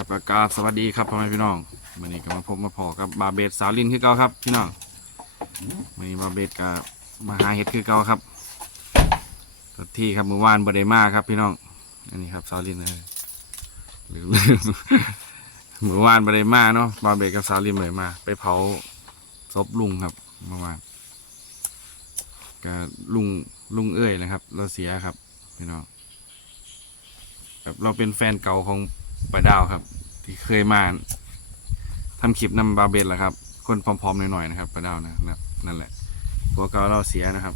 ครับประกาศสวัสดีครับพ่อแม่พี่น้องวันนี้ก็มาพบมาพอกับบาเบดสาวลินคือเก่าครับพี่น้องวันนี้บาเบดกับมาหาเห็ดคือเก่าครับที่ครับเมื่อวานบ่ได้มาครับ พี่น้อง อันนี้ครับสาวลินนะหรือเมื่อวานบ่ได้มาเนาะบาเบดกับสาวลินบ่ได้มา ไปเผาศพลุงครับเมื่อวานก็ลุงลุงเอ้ยนะครับ เราเสียครับ พี่น้องแบบเราเป็นแฟนเก่าของปลาดาวครับ ที่เคยมาทำคลิปนำบาเบนแหละครับ คนพร้อมๆหน่อยๆนะครับปลาดาวนะนั่นแหละพวกเก่าเราเสียนะครับ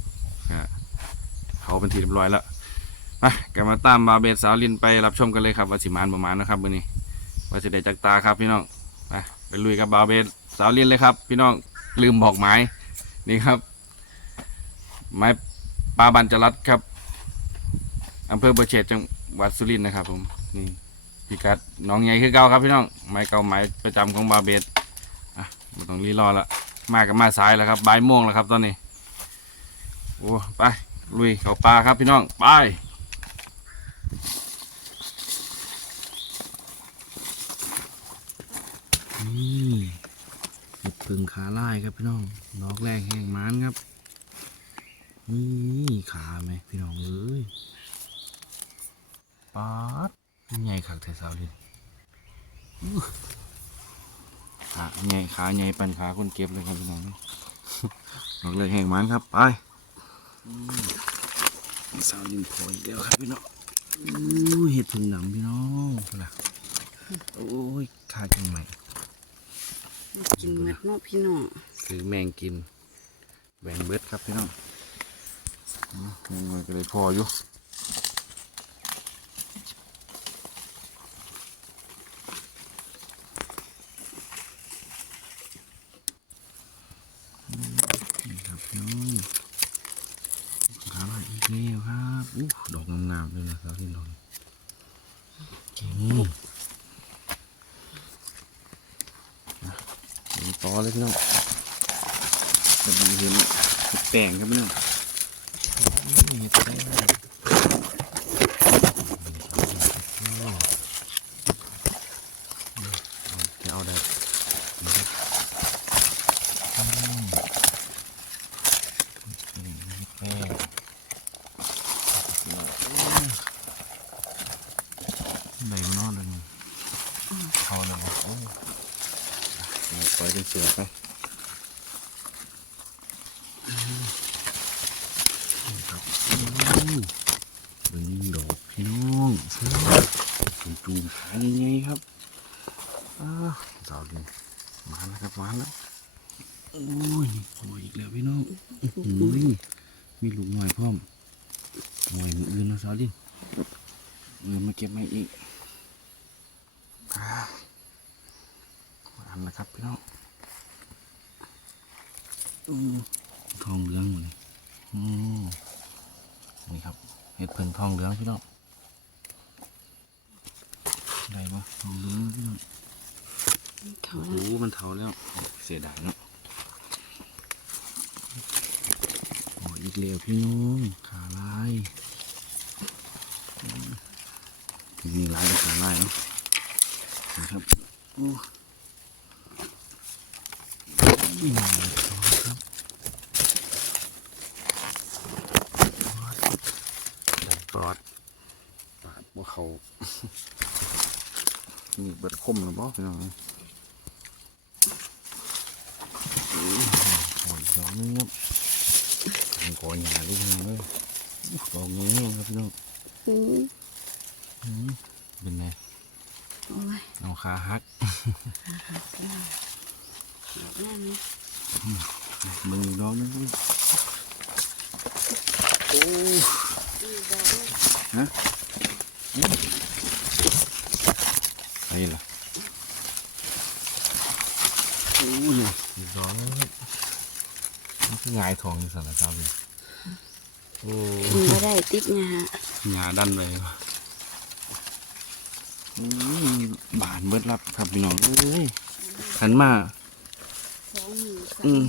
เขาเป็นทีเรียบร้อยแล้วไปกลับมาตามบาเบนสาวลินไปรับชมกันเลยครับว่าสิมานประมาณนะครับวันนี้ว่าจะได้จักตาครับพี่น้องไปไปลุยกับบาเบนสาวลินเลยครับ พี่น้องลืมบอกไม้นี่ครับ ไม้ปลาบันจรัดครับอำเภอบัวเชษจังหวัดสุรินทร์นะครับผมนี่ พิกัดน้องใหญ่คือเก่าครับพี่น้องไม้เก่าไม้ประจำของบาเบสอะม่ต้องรีรอละมากับมาสายแล้วครับบ่ายโมงแล้วครับตอนนี้โอ้ไปลุยเขาปลาครับพี่น้องไปนี่เห็ดพึ่งขาลายครับพี่น้องดอกแรกแห้งมันครับนี่ขาไหมพี่น้องเอ้ยป๊าด ใหญ่ขักแต่สาวเลยอื้อขาใหญ่ขาใหญ่ปันขาคนเก็บเลยครับพี่น้องดอกเลยแห้งมันครับไปอืมสาวลินพอยเดียวครับพี่น้องอู้เห็ดถึงหนำพี่น้องนะโอ้ยขาจังใหม่กินหมดเนาะพี่น้องซื้อแมงกิน แบ่งเบิดครับพี่น้องอืมแมงมันก็เลยพออยู่ นี่ครับพี่น้องขาลายอี กแล้วครับอู้ดอกงามๆเลยนะครับที่ดอกเก่งเห็นต่อเลยพี่น้องจะดูเห็นเห็ดแป้งครับพี่น้องนี่เห็ดแป้งจะเอาได้นะครับอืม นี่แป้งไหนมานอนเลยนี่เขาเลยวะโอ้ยปล่อยเป็นเสือไปนี่ครับอู้เป็นดอกพี่น้องเสือเป็นจูมขายยังไงครับอ้าว สาวดินมาแล้วครับมาแล้วโอ้ยโอ้ยอีกแล้วพี่น้องอื้อหือมีลูกหน่อยพร้อมหน่อยมืออื่นเนาะสาวดินมือมาเก็บมาอีกอ่าอันนะครับพี่น้องอืมทองเหลืองหมดเลยอืมนี่ครับเห็ดเพิ่งทองเหลืองพี่น้องได้ปะทองเหลืองพี่น้อง เขาโอ้มันเทาแล้ว เสียดายเนาะโอ้อีกแล้วพี่น้องขาลายมีลายกับขาลายเนาะนะครับโอ้ครับปลอดปาดว่าเขานี่เบิดคมหรือเปล่าพี่น้องโอ้ยโอ้ย ดอกนึงครับทางกอหยาลูกนึงเลยดอกนี้ครับพี่น้องอืมอืมเป็นไงโอ้ยเอาขาหักแม่นี่มึงดอกนึงโอ้ฮะไอ้ล่ะโอ้ยอีกดอกนึงครับมันคือห งายทองอยู่สันนะครับพี่โอ้กินไม่ได้ติดงาหงาดันไปว่ะอืมบานเบิดรับครับพี่น้องเอ้ยขันมา สองมือสาอืม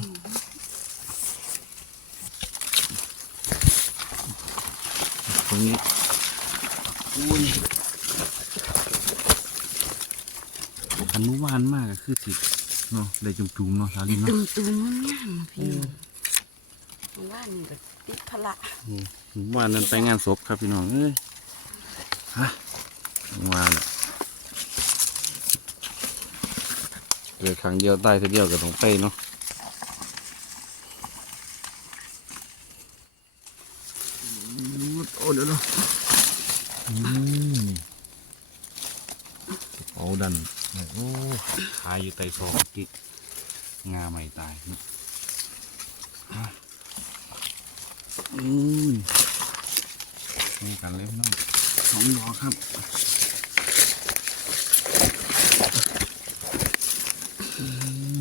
ตรงนี้อุ้ยเมื่อวานมากก็คือสิเนาะได้จุ่มๆเนาะสาลินเนาะ ตุ่มตุ่มๆงามๆพี่ ว่านนี่ก็ติดพละเมื่อวานนั้นไปงานศพครับพี่น้องเอ้ยฮะเมื่อวานอะเกิดครั้งเดียวได้ทีเดียวก็ต้องไปเนาะโอ้เดี๋ยวเนาะอืมเอาดันเนี่ยโอ้ขายอยู่ใต้ซอกกิงาไม่ตายนี่ฮะ อืมนี่กันเลยพี่น้องสองดอครับอืม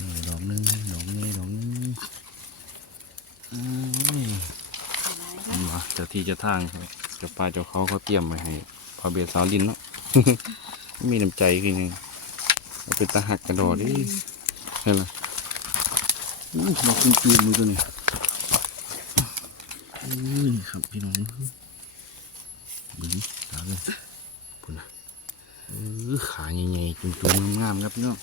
นี่ดอกหนึงดอกนี้ดอกนึงอืมมาเจ้าที่เจ้าทางครับเจ้าป่าเจ้าเขาเขาเตรียมไว้ให้พาเบียสาวลินเนาะ มีน้ำใจคือหนึง เอาเป็นตาหักกระโดดดิเห็นไหมอู้ดอกจริงๆมือตัวนี้อุ้ยครับพี่น้องบึ้งตาเลยพุ่นนะเออขาใหญ่ๆจุ่มๆงามๆครับพี่น้อง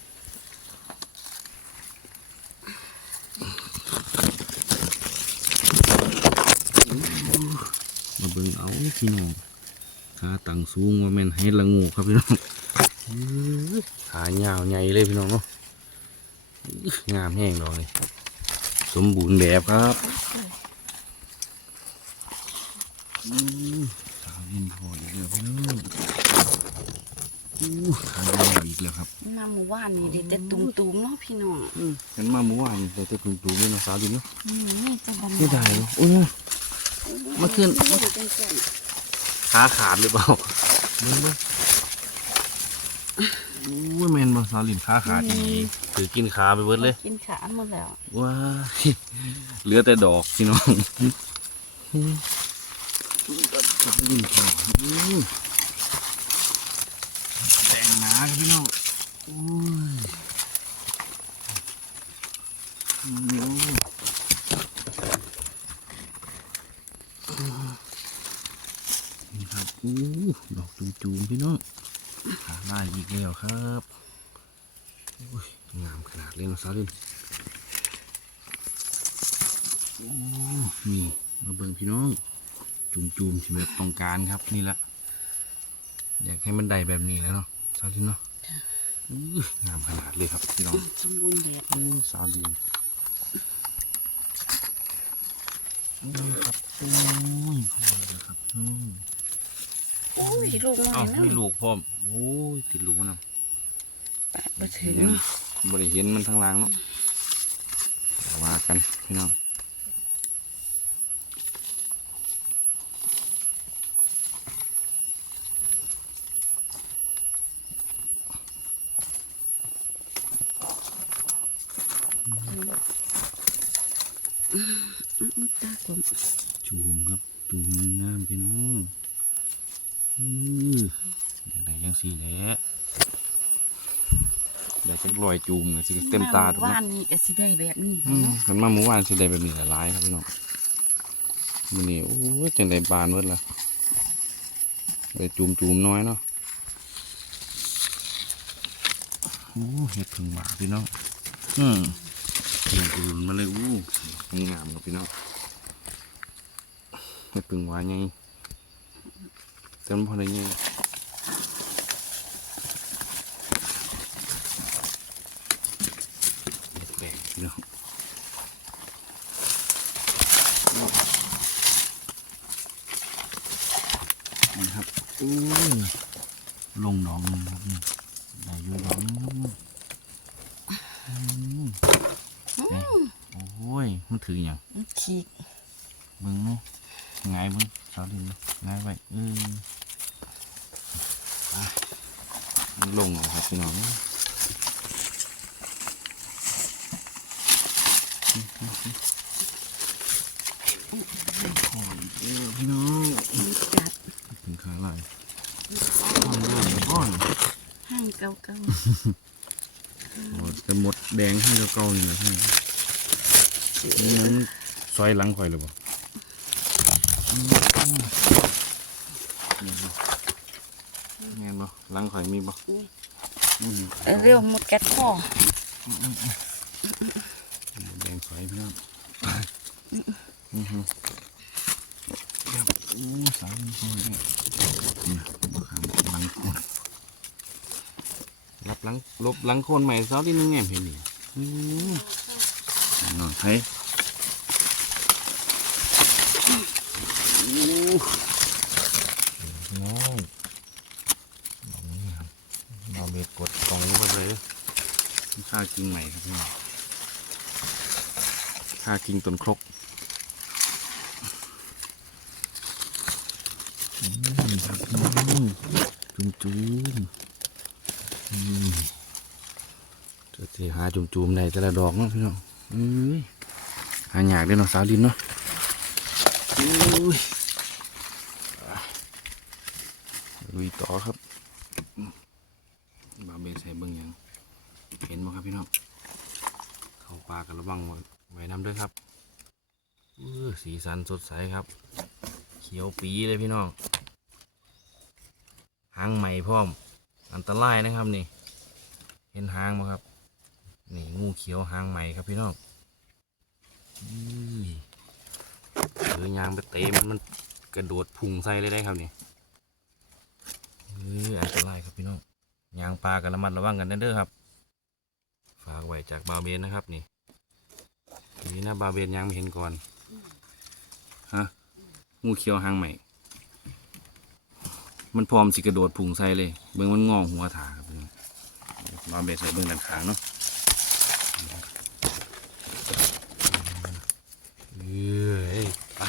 มาเบิ่งเอาพี่น้องขาตั้งสูงว่าแม่นให้ละงูครับพี่น้อง อื้อขายาวใหญ่เลยพี่น้องเนาะอื้องามแห้งดอกเลยสมบูรณ์แบบครับอื้อสาวยินพออีกแล้วพี่น้องอู้ขายาวอีกแล้วครับมาเมื่อว่านนี่ได้แต่ตุ่มตุ่มๆเนาะพี่น้องเห็นมาเมื่อวานนี่แต่ตัวตุ่มๆเลยเนาะสาวดินเนาะอืมนี่จะดำไม่ได้เหรอโอ้ยมาขึ้นมาขึ้นขาขาดหรือเปล่าเบิ่งเบิ่ง อู้ยแมนบอสาวลินขาขาดอีกถือกินขาไปเบิดเลย กินขาหมดแล้วว้ายเหลือแต่ดอกพี่น้องยิ่งพออู้แต่งหนาครับพี่น้องโอ้ยโอ้นี่ครับอู้ดอกจูมๆพี่น้องขา ลายอีกแล้วครับโอ้ยงามขนาดเลยนะสาวลินโอ้นี่มาเบิ่งพี่น้องจุ่มจุ่มๆที่แบบต้องการครับนี่แหละอยากให้มันได้แบบนี้แล้วเนาะสาวลินเนาะอื้องามขนาดเลยครับพี่น้องสมบูรณ์แบบอื้อสาวลินนี่ครับโอ้ยพอเลยครับอืมโอ้ยลูกน้อเอ้ายนะมีลูกพร้อม โอ้ยติดลูกมันเนาะปะบ่ถึงบริเห็นมันทางล่างเนาะว่ากันพี่น้องมุดตาผมจูมครับ จูมงามๆพี่น้องอืออยากได้ยังสีแหละได้ จักรอยจูมเลยสิเต็มตาถูกว่ไหมานนี่ก็สิได้แบบนี้อืมเนาะมันมาเมื่อวานสิได้แบบนี้หลายๆครับพี่น้องมันนี่โอ้ยจังได้บานเวิดละได้จูมจูมๆน้อยเนาะโอ้เห็ดผึ่งหมาพี่น้องอืมเห็ดผึ่งมาเลยอู้งามครับพี่น้องเห็ดผึ่งหวานไงเต็มพอได้ไงเห็ดแปลกพี่น้อง นี่ ครับอู้ลงหนองหนึงครับนี่ได้อยู่หนองหนึงครับนี่อืมนี่โอ้ยมันถืออย่างมันขีกเบิ้งไหมไงายเบิ้งสาวดินไงายไว้เออไปมันลงแล้วครับพี่น้องขออีกเออพี่น้องมันกัดถึงขาลาย ก้อนย่างก้อนห้างเก่าโอ้จะหมดแดงให้เก่าๆนี่นะพี่นี่มันซอยหลังข่อยหรือเปล่าแม่นบ่หลังข่อยมีบ่อืมเร็วหมดแก๊สคอแดงข่อยพี่น้อง อือฮึครับอู้สามคนเนี่ยนี่บ่ข้างหลังโคนรับหลังลบหลังคนใหม่ซอสนิดนึงแง่เห็นนี่อืมนอนไทยน้องน้องนี่ครับเราเบ็ดกดกล่องนี้ไปเลยค่ากิ่งใหม่ครับพี่น้องค่ากิ่งต้นครกอืมครับอืม จุ่มจุ่มจะที่หาจุ่มจุ่มในแต่ละดอกเนาะพี่น้องอืมหาอยากได้เนาะสาวดินเนาะลุยต่อครับบาเบใส่เบิ้งยังเห็นไหมครับพี่น้องเข้าปลากันระวังไว้น้ำด้วยครับสีสันสดใสครับ เขียวปีเลยพี่น้องหางใหม่พร้อม อันตรายนะครับนี่ เห็นหางไหมครับ นี่งูเขียวหางใหม่ครับพี่น้องอุ้ยเือยางไปเตะมันมันกระโดดพุ่งใส่เลยได้ครับนี่เอออันตรายครับพี่น้องยางปลากันระมัดระวังกันเด้อครับ ฝากไว้จากบาเบนนะครับนี่นี้นะบาเบนยังไม่เห็นก่อนฮะ งูเขียวหางใหม่ มันพร้อมสิกระโดดพุ่งใส่เลย เบิ่งมันงอหัวถาครับพี่น้องเบนใส่เบิ่งด้านข้างเนาะเอ้ยไป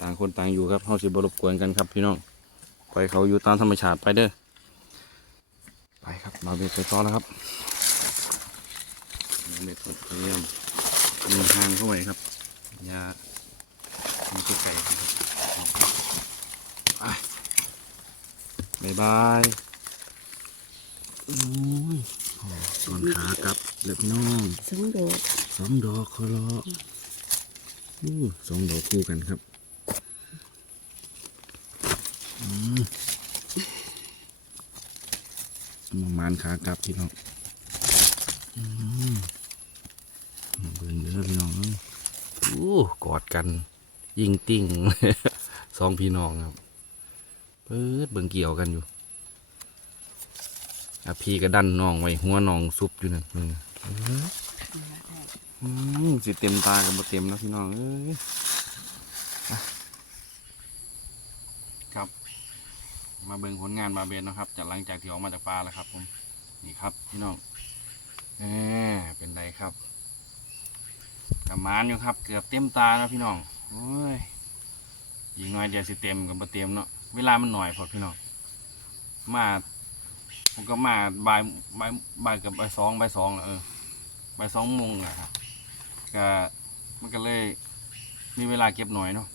ต่างคนต่างอยู่ครับเฮาสิบรบกวนกันครับพี่น้องปล่อยเขาอยู่ตามธรรมชาติไปเด้อไปครับมาเบ็ดไปต่อแล้วครับเบ็ดกดเทียมมีทางเข้าไว้ครับอย่า มีตัวไก่ครับบายบายอุ้ยตอนขากับเล็บน้องสมโดดสองดอกคอรอู้สองดอกคู่กันครับมประมาณขากลับพี่น้องเบิ่งเด้อพี่น้องเอ้ยอู้กอดกัน ยิงติ้งสองพี่น้องครับเปิดเบิ่งเกี่ยวกันอยู่อพี่ก็ดันน้องไว้หัวน้องซุบอยู่นั่นมึงเอออืมสิเต็มตากับบ่เต็มแล้วพี่น้องเอ้ยครับ มาเบิ่งผลงานบาเบนนะครับจากหลังจากที่ออกมาจากปลาแล้วครับ ผมนี่ครับพี่น้องแหมเป็นไรครับกระมานอยู่ครับ เกือบเต็มตาแล้วพี่น้อง โอ้ยอีกหน่อยเดียวสิเต็มกับบ่เต็มเนาะเวลามันหน่อยพอพี่น้องมาผมก็มาบ่ายบ่ายบ่ายกับบ่ายสองบ่ายสองแล้วเออบ่ายสองโมงอะครับก็มันก็เลยมีเวลาเก็บหน่อยเนาะ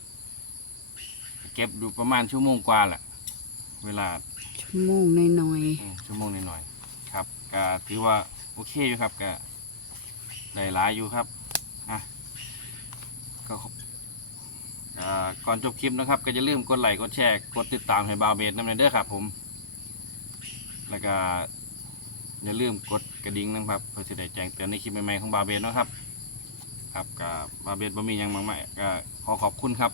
เก็บดูประมาณชั่วโมงกว่าแหละเวลาชั่วโมงน้อยอืมชั่วโมงนิดหน่อยๆครับก็ถือว่าโอเคอยู่ครับก็ได้หลายอยู่ครับอะก็ข อ่าก่อนจบคลิปนะครับ ก็อย่าลืมกดไลค์กดแชร์กดติดตามให้บาวเบสน้ำเนเด้อครับ ผม แล้วก็อย่าลืมกดกระดิ่งนะครับเพื่อจะได้แจ้งเตือนในคลิปใหม่ๆของบาวเบสนะครับ ครับกับบาวเบสบ่มีหยังมากมายก็ขอขอบคุณครับ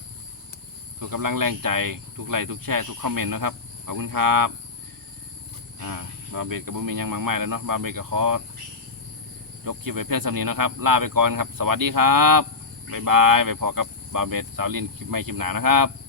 ทุกกำลังแรงใจทุกไลค์ทุกแชร์ทุกคอมเมนต์นะครับขอบคุณครับอ่าบาเบดกับบุมีหยังมากมายแล้วเนาะบาเบดกับขอยกคลิปไปเพียงสำนีนะครับ ลาไปก่อนครับ สวัสดีครับบ๊ายบายไปพอกับ บาเบดสาวลินคลิปใหม่คลิปหนานะครับ